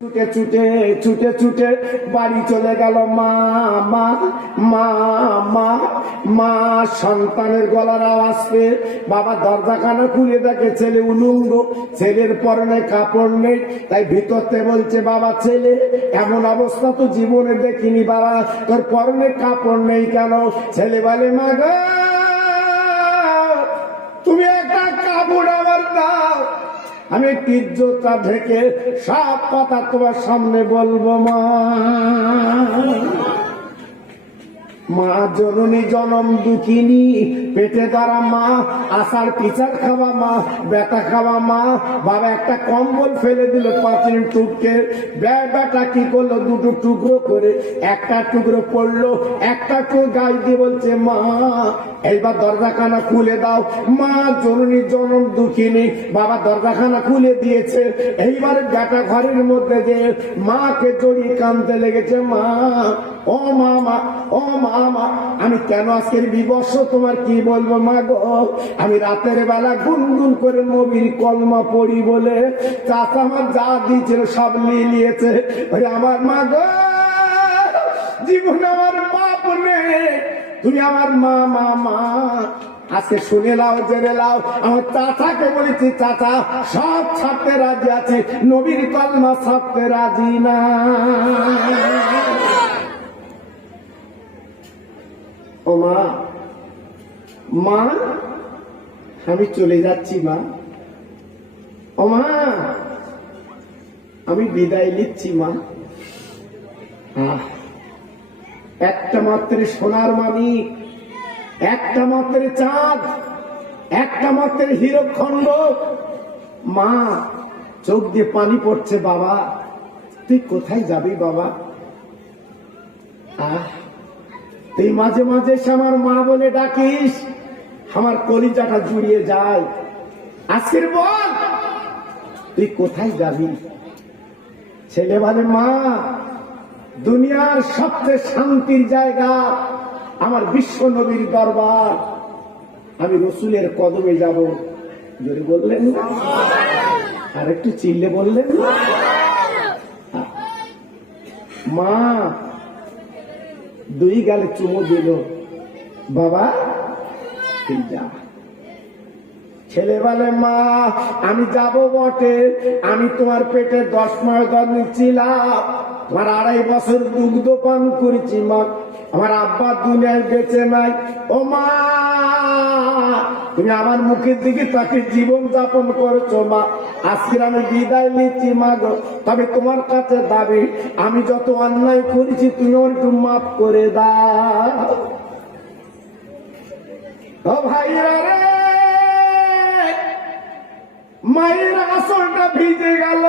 ছুটে ছুটে ছুটে ছুটে বাড়ি চলে গেল মা মা মা মা মা। সন্তানের গলার আওয়াজ পেয়ে বাবা দরজাখানা খুলে দেখে, ছেলে উলুঙ্গ, ছেলের পরনে কাপড় নেই, তাই ভিতরতে বলছে, বাবা, ছেলে, এমন অবস্থা তো জীবনে দেখিনি বাবা, তোর পরনে কাপড় নেই কেন? ছেলে বলে, মা গো আমি তীর্যতা ঢেকে সব কথা তোমার সামনে বলব মা। মা জননী জনম দুঃখিনী পেটে দ্বারা মা আষাঢ় পিছার খাওয়া মা বেটা খাওয়া মা। বাবা একটা কম্বল ফেলে দিল পাঁচিল টুককে। বেটা কি করল? দুটো টুকরো করে একটা টুকরো পড়ল, একটা টুকরো গাই দিয়ে বলছে, মা, এইবার দরজাখানা খুলে দাও। মা, জননী জনম দুঃখিনী, বাবা দরজাখানা খুলে দিয়েছে। এইবারে বেটা ঘরের মধ্যে যে মাকে জড়িয়ে কানতে লেগেছে, মা, ও মা মা ও মা মা আমি কেন আজকের বিবর্ষ? তোমার কি বলব, মা গো, আমি রাতের বেলা গুনগুন করে নবীর কলমা পড়ি বলে চাচা আমার যা দিয়েছিল সব নিয়ে নিয়েছে। ওরে আমার মা গো, জীবনে আমার বাপ নেই। তুমি আমার মা মা মা। আজকে শুনে লাও জেনে লাও আমার চাচাকে বলেছি, চাচা, সব ছাড়তে রাজি আছে। নবীর কলমা ছাড়তে রাজি না। ও মা মা, আমি চলে যাচ্ছি, মা। ও মা, আমি বিদায় নিচ্ছি, মা। একটা মাত্র সোনার মানিক, একটা মাত্র চাঁদ, একটা মাত্র হীরকখণ্ড মা, চোখ দিয়ে পানি পড়ছে, বাবা। তুই কোথায় যাবি, বাবা? আহ, তুই মাঝে মাঝে আমার মা বলে ডাকিস। আমার কলিজাটা জুড়িয়ে যায়। আজকের বল, তুই কোথায় যাবি? ছেলে বলে মা, দুনিয়ার সবচেয়ে শান্তির জায়গা আমার বিশ্ব নবীর দরবার। আমি রসুলের কদমে যাব। যদি বললেন আর একটু চিল্লে বললেন মা, দুই গালে চুমো দিল। বাবা তুই যা। ছেলে বলে, মা, আমি যাব বটে। আমি তোমার পেটে দশ মাস জন্ম ছিলাম তোমার আড়াই বছর দুগ্ধ পান করেছি, মা। আমার আব্বা দুনিয়ায় বেঁচে নাই। ও মা, তুমি আমার মুখের দিকে তাকে জীবন যাপন করেছ, মা। আজকে আমি বিদায় নিচ্ছি, মা গো। তবে তোমার কাছে দাবি, আমি যত অন্যায় করেছি, তুমি একটু মাফ করে দাও। ও ভাইরা রে, মায়ের আসলটা ভিজে গেল।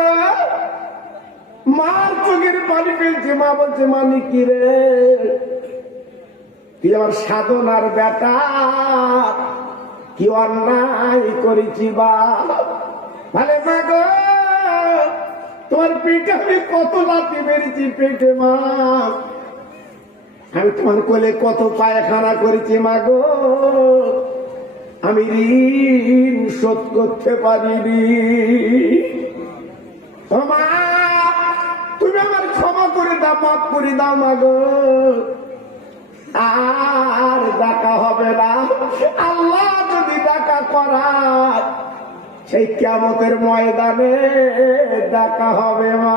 মার চোখের পানি ফেলছে, মা বলছে, মানি কি রে? তুই আমার সাধনার বেটা। কি অন্যায় করেছি বা? মানে মা গো, তোমার পেটে আমি কত লাথি মেরেছি, পেটে মা। আমি তোমার কোলে কত পায়খানা করেছি মা গো। আমি ঋণ শোধ করতে পারিনি। তুমি আমার ক্ষমা করে দাও, মাফ করে দাও মা গো। আর ডাকা হবে না। আল্লাহ যদি ডাকা করায়, সেই কেমতের ময়দানে ডাকা হবে মা।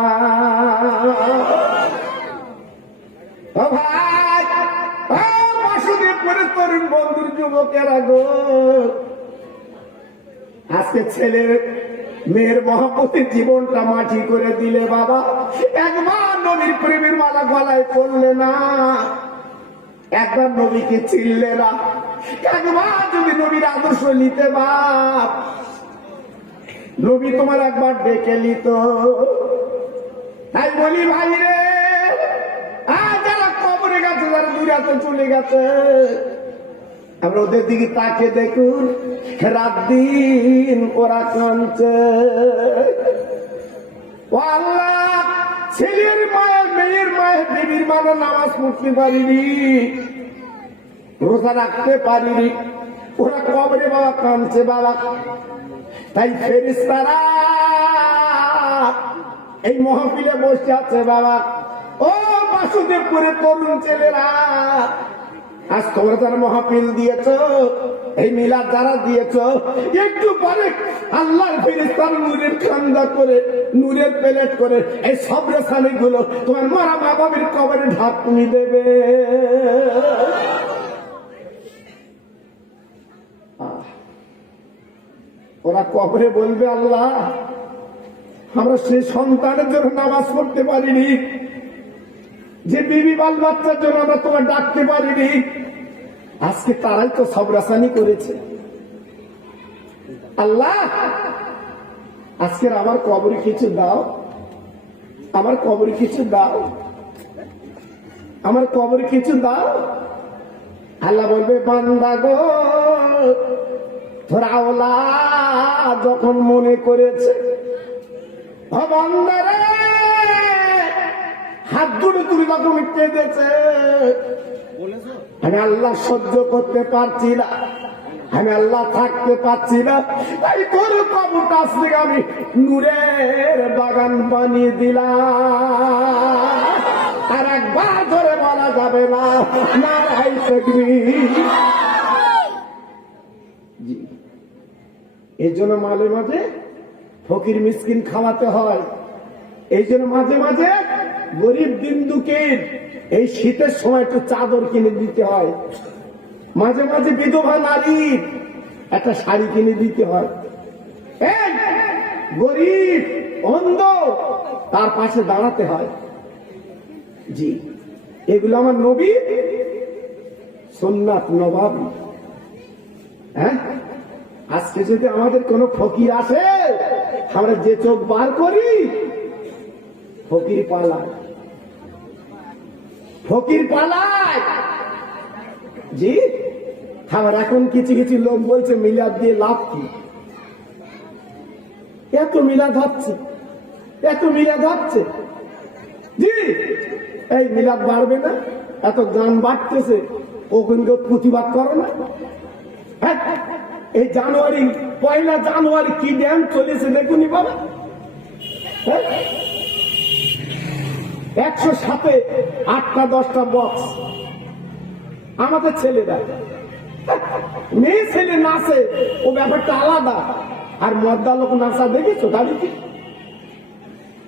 আজকে ছেলের মেয়ের মহাপতির জীবনটা মাটি করে দিলে বাবা। একবার নবীর প্রেমের মালা গলায় পড়লে না। একবার নবীকে চিনলে না। একবার নবীর আদর্শ নিতে বাপ নবী তোমার একবার ডেকে নিত। তাই বলি ভাই রে যারা কবরে গেছে, যারা দূরাতে চলে গেছে। আমরা ওদের দিকে তাকে দেখুন। রাত দিন ওরা আল্লাহ, ছেলের মায়ের, মেয়ের মায়ের দেবীর মানে নামাজ পড়তে পারিনি। রোজা রাখতে পারিনি। ওরা কবরে বাবা কাঁদছে বাবা। তাই ফেরিস্তারা এই মহাপিলে বসে আছে বাবা। ও বাসুদেবপুরে তরুণ ছেলেরা। আজ তোমরা তার মহাপিল দিয়েছ, এই মিলাদ যারা দিয়েছ, একটু পরে ফিরিস্তার নূরের খান্দা করে, নূরের প্লেট করে, এই সব রেসানি গুলো তোমার মারা মা বাবির কবরে ঢাকুনি দেবে। ওরা কবরে বলবে, আল্লাহ, আমরা সেই সন্তানের জন্য নামাজ পড়তে পারিনি। যে বিবি বাল বাচ্চার জন্য আমরা তোমার ডাকতে পারিনি। আজকে তারাই তো সবরাসানি করেছে। আল্লাহ! আজকের আমার কবরে কিছু দাও। আমার কবরে কিছু দাও। আমার কবরে কিছু দাও। আল্লাহ বলবে, বান্দা গো, তোরা যখন মনে করেছে হাত ধরে তুলে যখন কেঁদেছে। আমি আল্লাহ সহ্য করতে পারছি না। আমি আল্লাহ থাকতে পারছি না। তাই কবুটা থেকে আমি নূরের বাগান বানিয়ে দিলাম। আর একবার ধরে বলা যাবে না নারাই জি। এই জন্য মাঝে মাঝে ফকির মিসকিন খাওয়াতে হয়। এই জন্য মাঝে মাঝে গরিব বিন্দুকে এই শীতের সময় একটু চাদর কিনে দিতে হয়। মাঝে মাঝে বিধবা নারীর একটা শাড়ি কিনে দিতে হয়। গরিব, অন্ধ, তার পাশে দাঁড়াতে হয়। জি, এগুলো আমার নবী, সোননাথ নবাব। হ্যাঁ? আজকে যদি আমাদের কোন ফকির আসে, আমরা যে চোখ বার করি, ফকির পালায়। ফকির পালায়। জি? আবার এখন কিছু কিছু লোক বলছে, মিলাদ দিয়ে লাভ কি? এত মিলাদ হচ্ছে এত মিলাদ হচ্ছে জি? এই মিলাদ বাড়বে না, এত গান বাড়তেছে ওখানকে প্রতিবাদ করো না। হ্যাঁ? এই জানুয়ারি, পয়লা জানুয়ারি কি ড্যাম চলেছে দেখুনি বাবা? হ্যাঁ? একশো সাথে আটটা দশটা বক্স আমাদের ছেলেরা মেয়ে ছেলে নাচে ও ব্যাপারটা আলাদা। আর মদ্দা লোক নাচা দেখেছ? দাঁড়িয়ে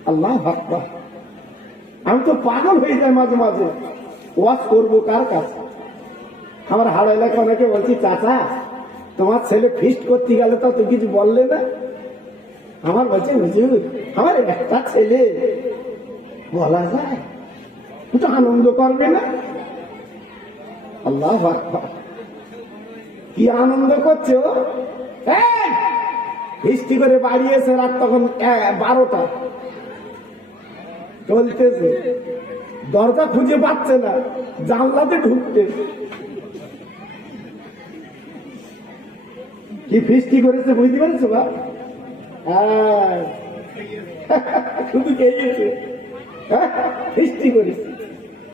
আল্লাহ ভাববা আমি তো পাগল হয়ে যাই মাঝে মাঝে। ওয়াজ করব কার কাছে? আমার হাড় এলাকা অনেকে বলছি, চাচা, তোমার ছেলে ফিস্ট করতে গেলে তো তুই কিছু বললে না? আমার বলছে হুজুর আমার একটা ছেলে বলা যায় একটু আনন্দ করবে না আল্লাহ কি আনন্দ করছে ও ফিস্টি করে বাড়ি এসে রাত তখন বারোটা। চলতেছে। দরজা খুঁজে পাচ্ছে না। জানলাতে ঢুকতে কি ফিস্টি করেছে বুঝতে পারছ বা? হ্যাঁ। শুধু খেয়েছে। হ্যাঁ? হিস্ট্রি করেছে